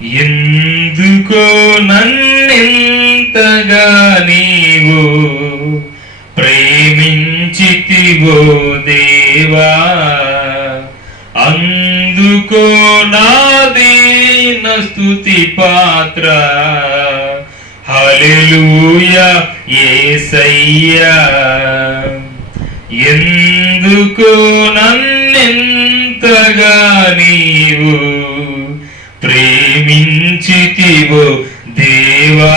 ఎందుకో నన్నెంతగా నీవు ప్రేమించితివో దేవా, అందుకో నా దీన స్తుతి పాత్ర. హల్లెలూయా యేసయ్యా. ఎందుకో నన్నెంతగా నీవు ప్రేమించితివో దేవా,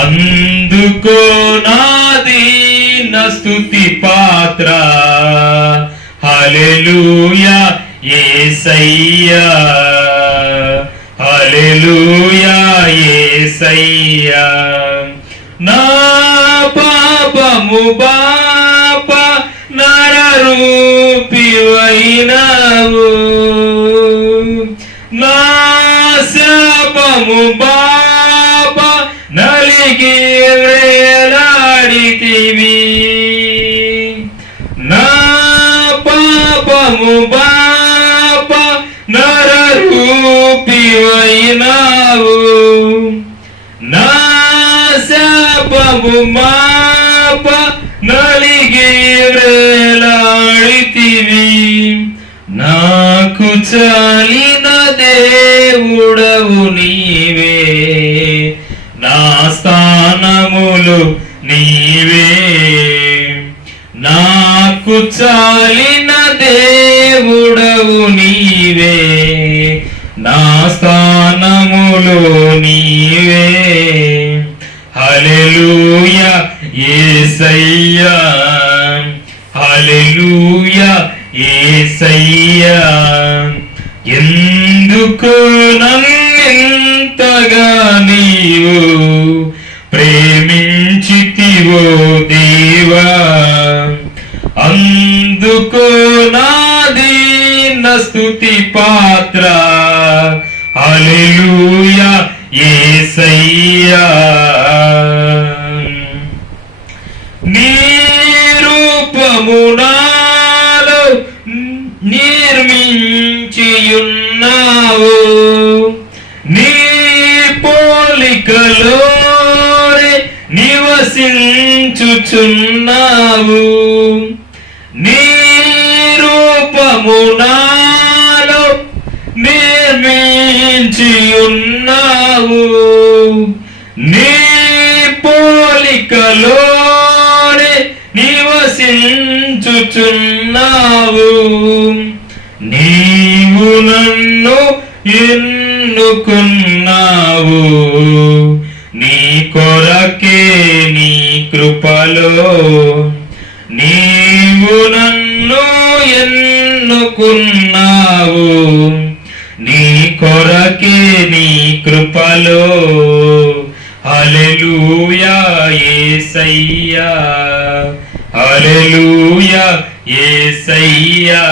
అందుకో నా దీన స్తుతి పాత్ర. హల్లెలూయా యేసయ్యా, హల్లెలూయా యేసయ్యా. నా పాపము బాప నరరూపివైనావు, నా శాపము బాప నలిగి వేలాడితివి. నా పాపము బాప నరరూపివైనావు, నా శాపము మాప నలిగి వేలాడితివి. నాకు చాలిన దేవుడవు నీవే, నా స్థానములు నీవే. నాకు చాలిన దేవుడవు నీవే, నా స్థానములు నీవే. హల్లెలూయా యేసయ్యా, హల్లెలూయా యేసయ్యా. ఎందుకు నన్నెంతగా నీవు ప్రేమించితివో దేవా, అందుకో నా దీన స్తుతి పాత్ర. హల్లెలూయా యేసయ్యా. నీ రూపము నాలో నిర్మించియున్నావు, నీ పోలికలోనే నివసించుచున్నావు. నీ రూపము నాలో నిర్మించియున్నావు, నీ పోలికలోనే నివసించుచున్నావు. నీవు నన్ను ఎన్నుకున్నావు, నీ కొరకే నీ కృపలో. నీవు నన్ను ఎన్నుకున్నావు, నీ కొరకే నీ కృపలో. హల్లెలూయా యేసయ్యా, హల్లెలూయా యేసయ్యా.